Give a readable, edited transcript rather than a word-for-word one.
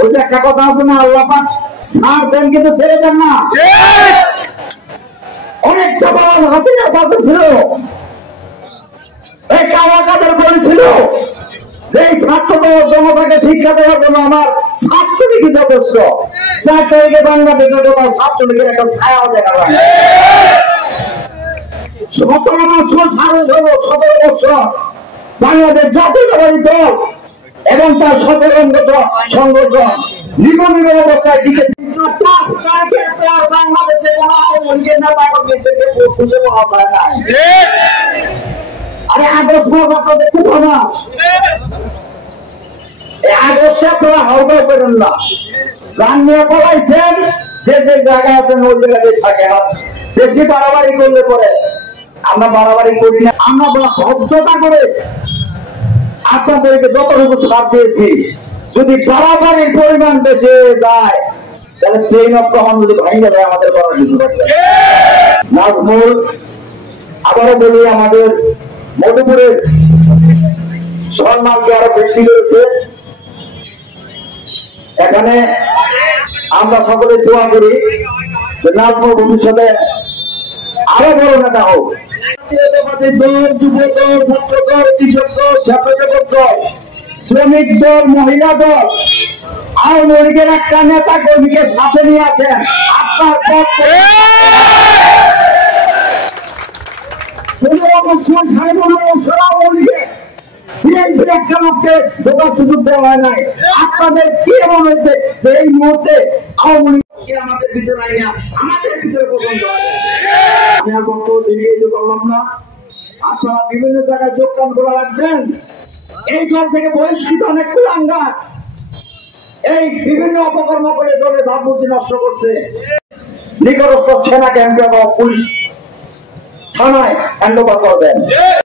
ওই যে একটা কথা আছে না, আল্লাহ পাক ছাড় দেন কিন্তু ছেড়ে দেন না। অনেক চাপাবাজ হাসিনার পাশে ছিল, এই কাওয়া কাদের বলেছিল যে ছাত্র জনতাকে শিক্ষা দেওয়ার জন্য আমার ছাত্রলীগই যথেষ্ট। ছাত্রলীগে বাংলাদেশের জন্য ছাত্রলীগের একটা ছায়া দেখা যায়। 17 বছর সাড়ে 17 বছর বাংলাদেশ জাতীয়তাবাদী দল এবং তার 17 সংগঠন নিবন্ধন অবস্থায় টিকে 5 তারিখের পর বাংলাদেশে কোনো আওয়ামী নেতা কর্মীদেরকে খুঁজে পাওয়া যায় না। আরে আগস্ট মাস আপনাদের খুব মাস, এই আগস্টে আপনারা হাওড়া করেন না, যান নিয়ে পড়াইছেন, যে যে জায়গায় আছেন ওই জায়গায় থাকে। বেশি বাড়াবাড়ি করলে পরে আমরা বাড়াবাড়ি করি না, আমরা ভদ্রতা করে আপনাদেরকে যতটুকু ছাড় দিয়েছি। যদি বাড়াবাড়ির পরিমাণ বেশি যায় তাহলে চেইন অফ কমান্ড যদি ভেঙে যায় আমাদের করার কিছু থাকবে। নাজমুল, আবারও বলি, আমাদের মধুপুরের সম্মানকে আরো বৃদ্ধি করেছে। এখানে আমরা সকলে দোয়া করি যে নাজমুল ভবিষ্যতে আরো বড় নেতা হোক। যুব দল, ছাত্র দল, কৃষক দল, ছাত্র যুবক দল, শ্রমিক দল, মহিলা দল, আওয়ামী লীগের একটা নেতা কর্মীকে সাথে নিয়ে আসেন। আপনার একটা লোককে ঢোকার সুযোগ দেওয়া হয় নাই। আপনাদের কি এমন হয়েছে যে এই মুহূর্তে আওয়ামী লীগকে আমাদের ভিতরে নাই না, আমাদের ভিতরে পছন্দ হয়? আমি আর বক্তব্য দীর্ঘায়িত করলাম না। আপনারা বিভিন্ন জায়গায় যোগদান করে রাখবেন। এই দল থেকে বহিষ্কৃত অনেক কুলাঙ্গার এই বিভিন্ন অপকর্ম করে দলের ভাবমূর্তি নষ্ট করছে। নিকটস্থ সেনা ক্যাম্পে বা পুলিশ থানায় হ্যান্ড ওভার করবেন।